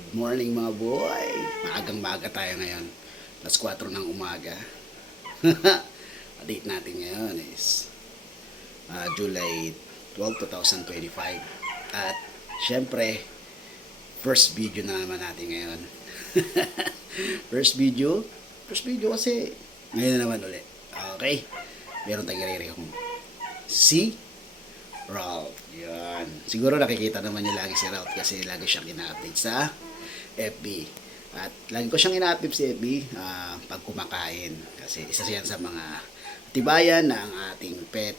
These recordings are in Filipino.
Good morning mga boy. Maagang-maaga tayo ngayon. Alas 4 ng umaga. Date natin ngayon is July 12, 2025. At syempre, first video na naman natin ngayon. First video kasi ngayon na naman ulit. Okay? Meron tayong i-rehome. Si Ralph. Yan. Siguro nakikita naman niyo lagi si Ralph kasi lagi siyang ina-update sa FB. At lagi ko siyang ina-update sa FB pag kumakain. Kasi isa yan sa mga tibayan na ang ating pet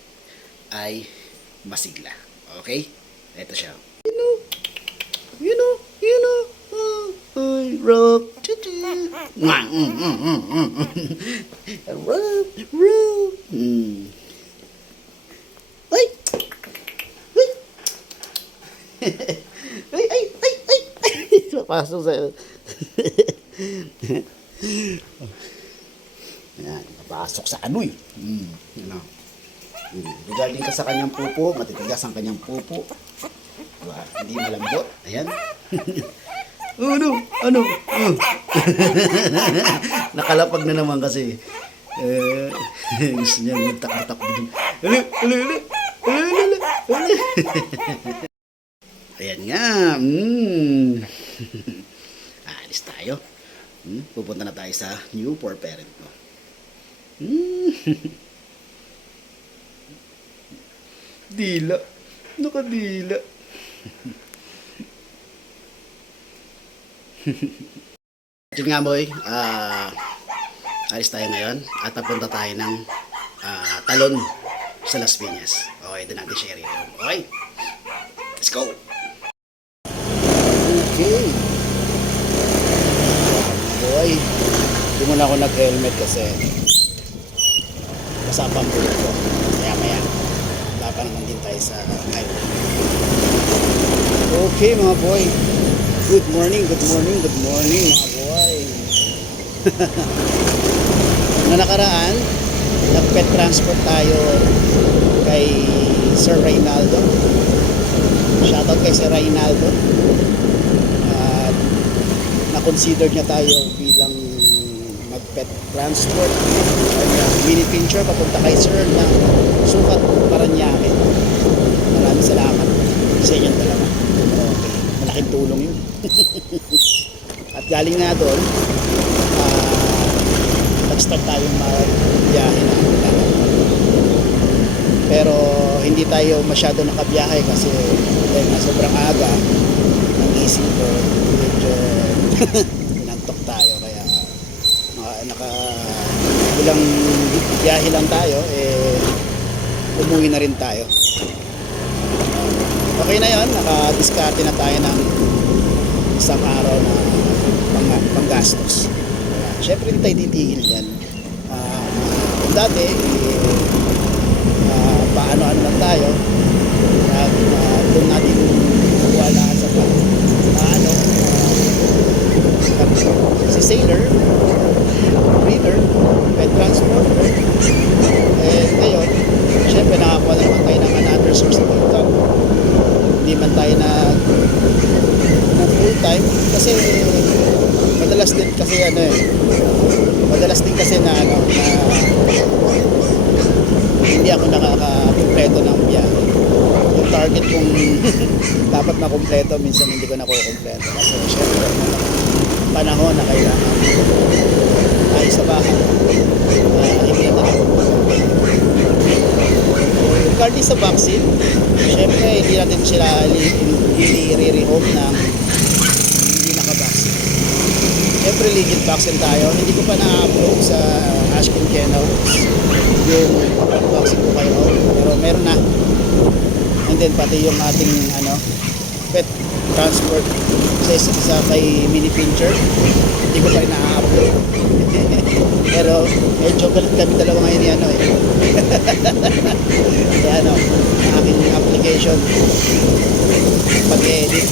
ay masigla. Okay? Ito siya. You know. Hi, Ralph. Ralph. Ay. Pasok sa'yo. Yan, napasok sa ano eh. Regarding ka sa kanyang pupo, matitigas ang kanyang pupo. Diba? Hindi malambot. Ayan. Ano? Nakalapag na naman kasi. Gusto niya magtakbo dun. Ayan nga. Alis tayo. Pupunta na tayo sa new for parent mo. Dila. Nakadila. Yun nga boy. Alis tayo ngayon at papunta tayo ng Talon sa Las Piñas. Okay, doon natin share yun. Okay? Let's go! Okay. Boy, hindi muna ako nag-helmet kasi kasapang bulo ko. Maya dapat naman din tayo sa highway. Okay mga boy. Good morning mga boy. Na nakaraan, nag-pet transport tayo kay Sir Reynaldo. Shoutout kay Sir Reynaldo. At na-consider niya tayo bilang mag-pet transport. Mini pincher papunta kay Sir na Sukat, Paranaque. Maraming salamat sa inyong dalawa. Okay, malaking tulong yun. At galing nga doon, nag-start tayong mag-biyahe na. Pero hindi tayo masyado nakabiyahe kasi dahil na sobrang aga ng gising ko, medyo pinantok tayo kaya ilang biyahe lang tayo, umuwi na rin tayo. Okay na yon, nakadiskarte na tayo ng isang araw na panggastos. Syempre hindi tayo titigil yan. Dati paano-ano lang tayo at doon natin wala sa si sailor, breeder, pet transporter, ngayon syempre nakakuha naman tayo ng another source of income. Hindi man tayo na full time kasi madalas din kasi na hindi ako nakakakumpleto ng biyahe. Yung target kong dapat makumpleto, minsan hindi ko nakukumpleto kasi syempre panahon na kailangan tayo sa bahay. Hindi na tayo. Regarding sa vaccine, syempre hindi natin sila i-re-rehome ng hindi naka-vaccine. Syempre legit vaccine tayo. Hindi ko pa na-upload sa Ashkin Kennel yung vaccine ko kayo, pero meron na. And then pati yung ating pet transport sa kay mini pincher, hindi ko pa rin na-upload. Pero medyo galit kami dalawa ngayon yan kaya aking application pag-edit.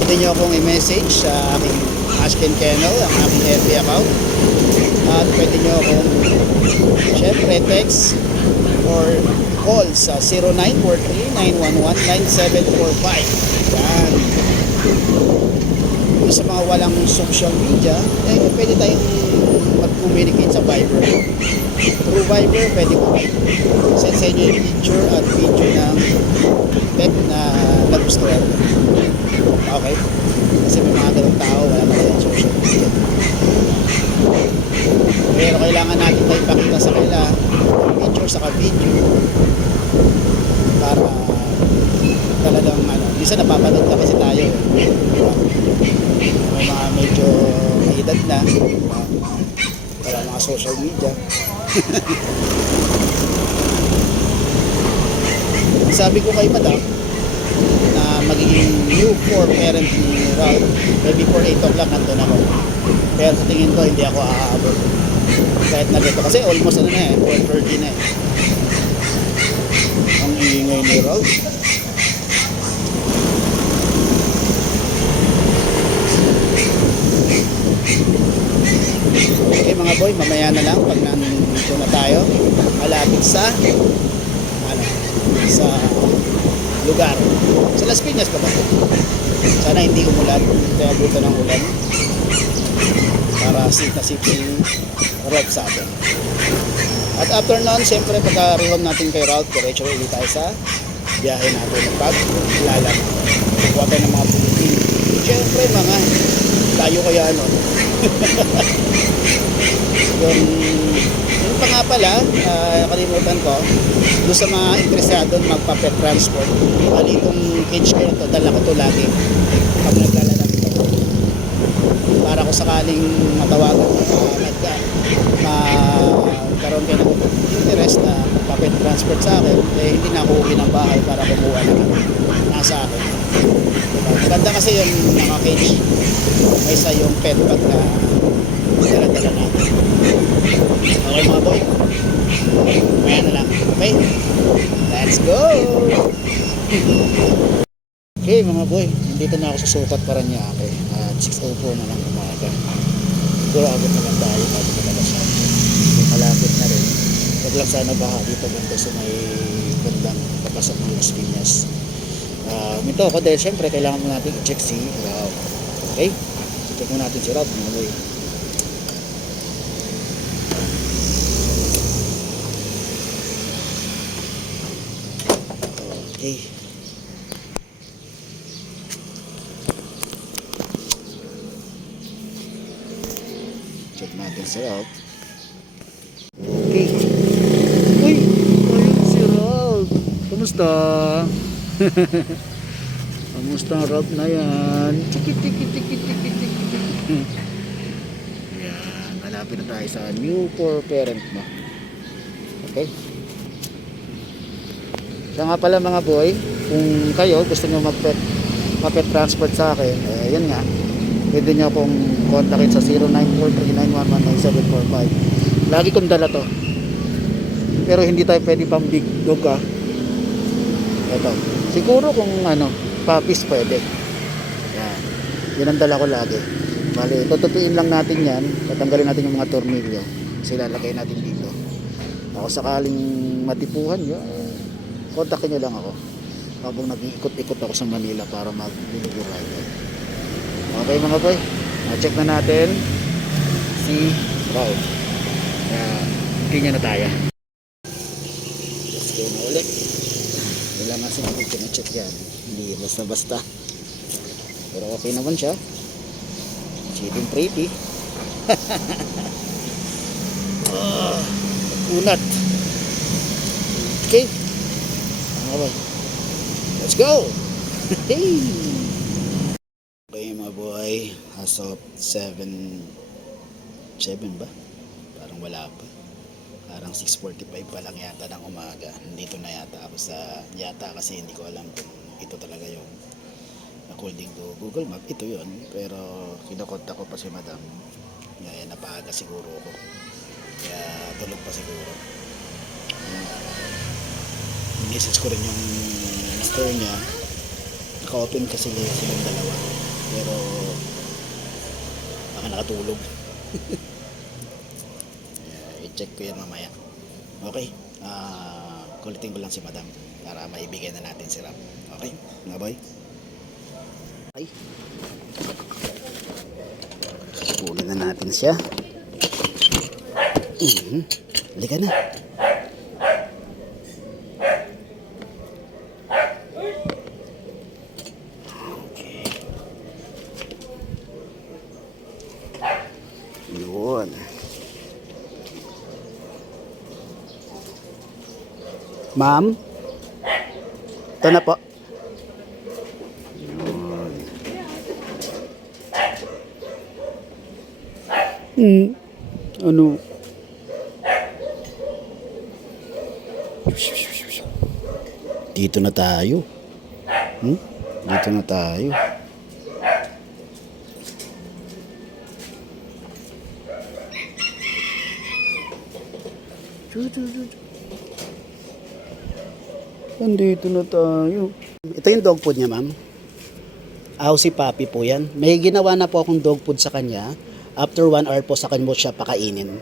Pwede nyo akong i-message sa aking Ashkin Kennel, ang aking FB account. At pwede nyo akong syempre text or call sa 0943-911-9745. Yan. Sa mga walang social media, pwede tayong mag-communicate sa Viber. Through Viber, pwede ko send sa inyo yung picture at video ng pet na nagustuhan. Okay? Kasi may mga ganong tao, wala na yung social media. Pero kailangan natin na ipakita sa kanila picture saka video para talagang minsan napapanood na kasi tayo, diba? May mga medyo may edad na, diba? Wala mga social media. Sabi ko kay madam na magiging new for parent ni Ralph, before 8 o'clock nandun ako, pero sa tingin ko hindi ako aabot kahit na dito kasi almost 4:30 na ang ingay ni Ralph. Okay mga boy, mamaya na lang pag nandito na tayo malapit sa sa lugar sa Las Piñas pa ba? Sana hindi umulan, kaya buto ng ulan para safe na safe yung Ralph sa atin. At after nun, siyempre pagka-rehome natin kay Ralph, diretso ulit tayo sa biyahe natin ng pag-lalan. Kuha tayo ng mga pulutin. Siyempre mga tayo kaya yung pa nga pala, nakalimutan ko, doon sa mga interesado magpa-pet transport, bali itong cage ko na to, dala ko to lagi pag naglalala ito, para kung sakaling matawagan magkaroon kayo ng interest na pa-pet transport sa akin, hindi na ako uwi ng bahay para kumuha na nasa akin. Maganda kasi yung mga cage kaysa yung pet bag na dala-dala natin. Okay mga boy, kaya na lang. Okay, let's go. Okay mga boy, dito na ako sa Sukat Parañaque at 6:04 na lang umaga. Siguro agad naman tayo bago malabasan. Malapit na rin. Huwag lang sana baka dito banda sa may bandang papasok ng Las Piñas. Ito ako dahil syempre kailangan mo natin i-check si Rob. Okay? Check mo natin si Rob mga boy. Okay. Check natin si Rob. Okay. Uy! Ayun si Rob. Kamusta? Kamusta ang Rob na yan? Tiki. Yan. Malapit na tayo sa new for parent mo. Okay? Siya nga pala mga boy, kung kayo gusto nyo mag-pet transport sa akin, yan nga. Pwede nyo akong kontakin sa 0943-911-9745. Lagi kong dala to. Pero hindi tayo pwede pang big dog Ito. Siguro kung puppies pwede. Yan. Yan ang dala ko lagi. Bale, tutupiin lang natin yan. Tatanggalin natin yung mga tornilyo. Kasi lalagay natin dito. Ako sakaling matipuhan yun, kontakin nyo lang ako. Habang nag-ikot-ikot ako sa Manila para mag-deliver rider. Okay mga boy. Na-check na natin si Ralph. Tingnan na tayo. Let's go na ulit. Kailangan sinabi ko na check yan. Hindi basta-basta. Pero okay naman siya. Sitting pretty. Unat. Okay. Mga boy. Let's go. Hey. Okay mga boy, as of 7 ba? Parang wala pa. Parang 6:45 pa lang yata ng umaga. Nandito na yata ako sa kasi hindi ko alam kung ito talaga yung according to Google Map. Ito yun, pero kinokontak ko pa si madam. Kaya napaaga siguro ako. Kaya tulog pa siguro. Message ko rin yung store niya. Naka-open kasi silang dalawa. Pero baka nakatulog. I-check ko yan mamaya. Okay, kulitin ko lang si madam para maibigay na natin si Ram. Okay mga boy. Okay. Kunin na natin siya. Halika na. Okay. Yun. Ma'am? Ito na po. Yun. Ano? Dito na tayo. Dito na tayo. Nandito na tayo. Ito yung dog food niya, ma'am. Si Papi po yan. May ginawa na po akong dog food sa kanya. After 1 hour po sa kanya mo siya pakainin.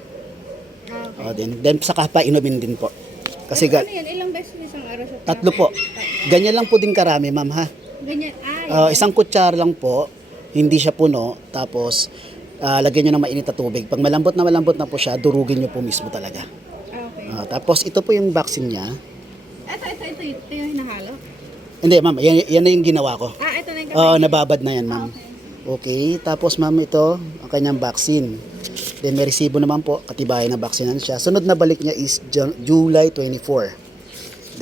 Okay. Then saka pa inumin din po. Kasi Ano yan? Ilang beses mo isang araw sa 3 po. Ganyan lang po din karami, ma'am, ha. Ganyan. Isang kutsara lang po. Hindi siya puno. Tapos lagyan nyo ng mainit na tubig. Pag malambot na po siya, durugin nyo po mismo talaga. Okay. Tapos ito po yung vaccine niya. Ito yung hinahalo? Hindi, ma'am. Yan na yung ginawa ko. Ito na yung Nababad na yan, ma'am. Okay. Tapos, ma'am, ito ang kanyang vaccine. Then may resibo naman po, katibayan na vaksinan siya. Sunod na balik niya is July 24.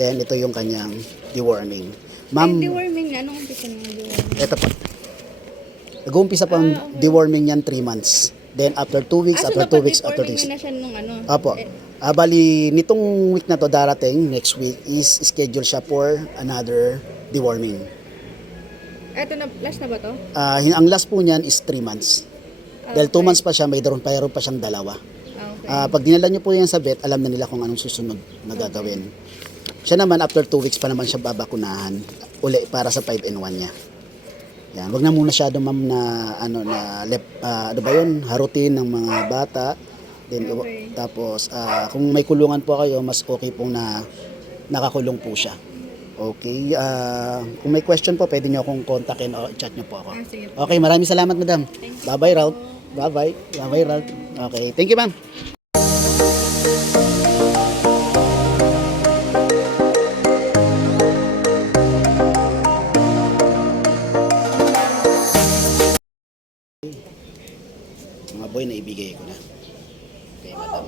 Then ito yung kanyang deworming. Ma'am, deworming nga. Anong umpisa ng deworming? ito po. Nag-uumpisa pa ang deworming niyan 3 months. Then after 2 weeks, after 2 weeks, after 2 weeks. na siya nung ano? Apo. Bali, nitong week na to darating, next week, is schedule siya for another deworming. Ito na, last na ba to? Ang last po niyan is 3 months. Dahil 2 months pa siya, mayroon pa siyang dalawa. Okay. Pag dinala niyo po yan sa vet, alam na nila kung anong susunod na gagawin. Siya naman, after 2 weeks pa naman siya babakunahan uli para sa 5-in-1 niya. Yan, wag na muna siya ma'am na ano ba yun, harutin ng mga bata. Then, Okay. tapos kung may kulungan po kayo, mas okay pong na nakakulong po siya. Okay, kung may question po, pwede niyo akong kontakin o chat niyo po ako. Sige. Okay, maraming salamat, madam. Thank you. Bye-bye, Ralph. Bye-bye. Bye-bye, Ralph. Okay, thank you, ma'am. Mga boy, naibigay ko na. Okay, madam.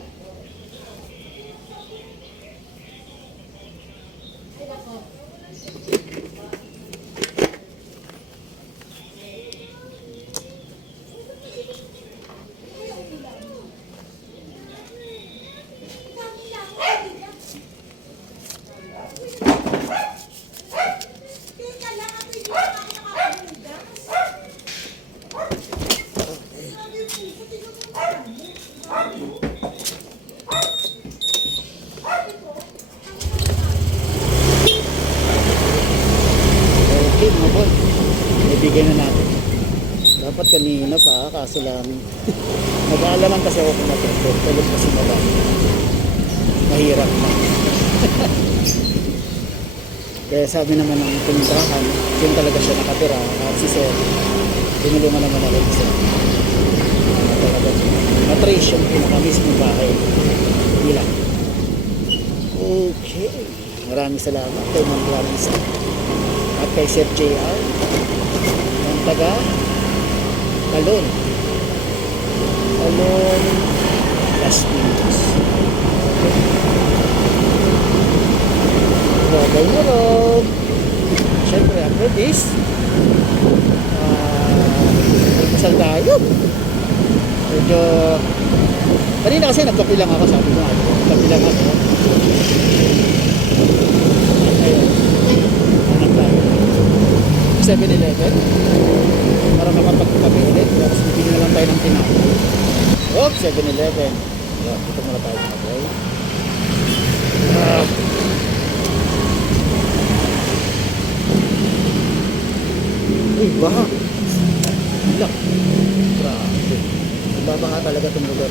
Okay, mga boy. Naibigay na natin. Dapat kanina pa, kaso lang nag-aalaman kasi ako kung matutulog. Tulog kasi madam. Mahirap na. Kaya sabi naman ng pumuntahan, yun talaga siya nakatira. At si Sir, tinulungan naman ako si Sir. Talaga matrace yung pinaka-mismong bahay. Ilan. Okay. Maraming salamat kay Ma'am Clarissa. At kay Sir JR. Ang taga Talon. Talon Las Piñas. Bagay mo ron. Siyempre, after this, almusal tayo. Medyo, kanina kasi nagkapi lang ako, sabi ko, nagkapi lang ako. Ayun, hanap tayo. 7-Eleven, para makapagkapi ulit. Tapos bibili na lang tayo ng tinapay. Oh, 7-Eleven. Yan, dito muna tayo mga boy. Uy, baha. Hilak. Grabe. Nagbabaha talaga itong lugar.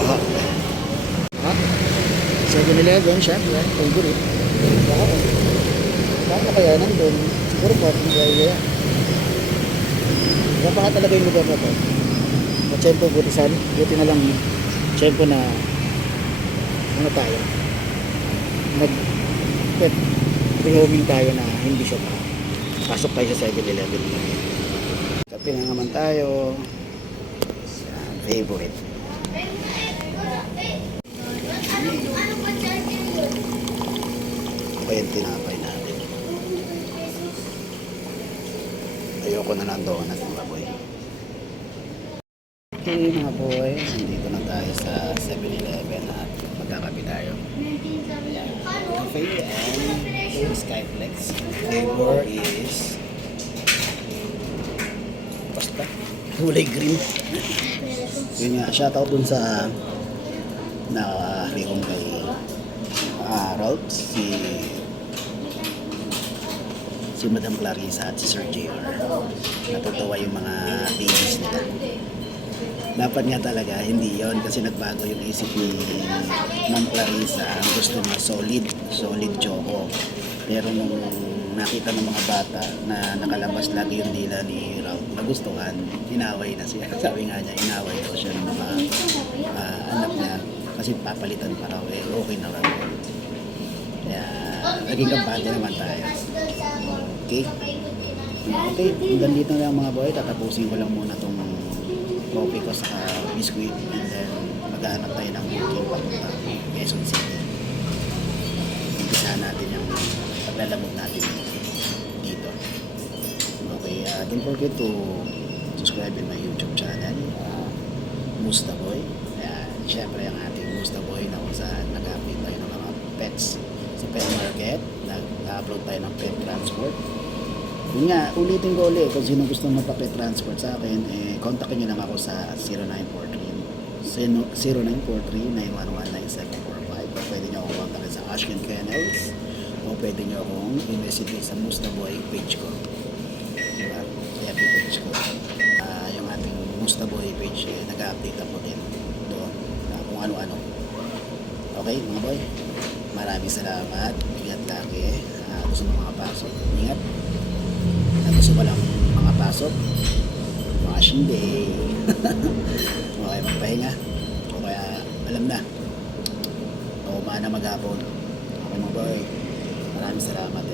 Baha. 7-Eleven, syempre, favorite. Bakit na kaya nandun? Siguro parking driver yan. Napaka talaga yung lugar na to. At syempre, buti na lang, syempre na, ano tayo, nag-pet rehoming tayo na hindi siya pa. Pasok tayo sa 7-Eleven. Kape na naman tayo. Yan, favorite. Ito yung tinapay natin. Ayoko na ng donut mga boy. Okay mga boy, nandito na tayo sa 7-Eleven at magkakape tayo. Ayan, cafe and Skyflex. Flavor is basta kulay green. Yun nga, shoutout dun sa nakarihong kay Ralph, si Madam Clarissa at si Sir JR. Natutuwa yung mga babies nila. Dapat nga talaga, hindi yon kasi nagbago yung isip ni Ma'am Clarissa. Ang gusto niya solid choco. Pero nung nakita ng mga bata na nakalabas lagi yung dila ni Ralph, nagustuhan, inaway na siya. Sabi nga niya, inaway daw siya ng mga anak niya kasi papalitan pa raw, okay na raw. Kaya, naging kampante naman tayo. Okay? Okay, hanggang dito na lang mga boy. Tatapusin ko lang muna tong coffee ko sa biscuit and then maghahanap tayo ng booking papunta Quezon City. Umpisahan natin yung paglalamog natin dito. Okay, don't forget to subscribe in my YouTube channel, Musta Boy. Siyempre ang ating Musta Boy na kung saan nag-update tayo ng mga pets sa pet market, nag-upload tayo ng pet transport. Yun nga, ulitin ko ulit, kung sino gusto magpa-pet transport sa akin, kontakin nyo lang ako sa 0943-911-9745 o pwede nyo akong kontakin sa Ashken Kennels o pwede nyo akong i-message sa Musta Boy page ko. Diba? Kaya page ko. Yung ating Musta Boy page, nag-update ako din doon kung ano-ano. Okay, mga boy? Maraming salamat. Ingat lagi. Gusto mo makapasok. Ingat. Gusto ko lang makapasok. Washing day. Okay, magpahinga. O kaya, alam na. O umana maghapon. Okay, mga boy. Maraming salamat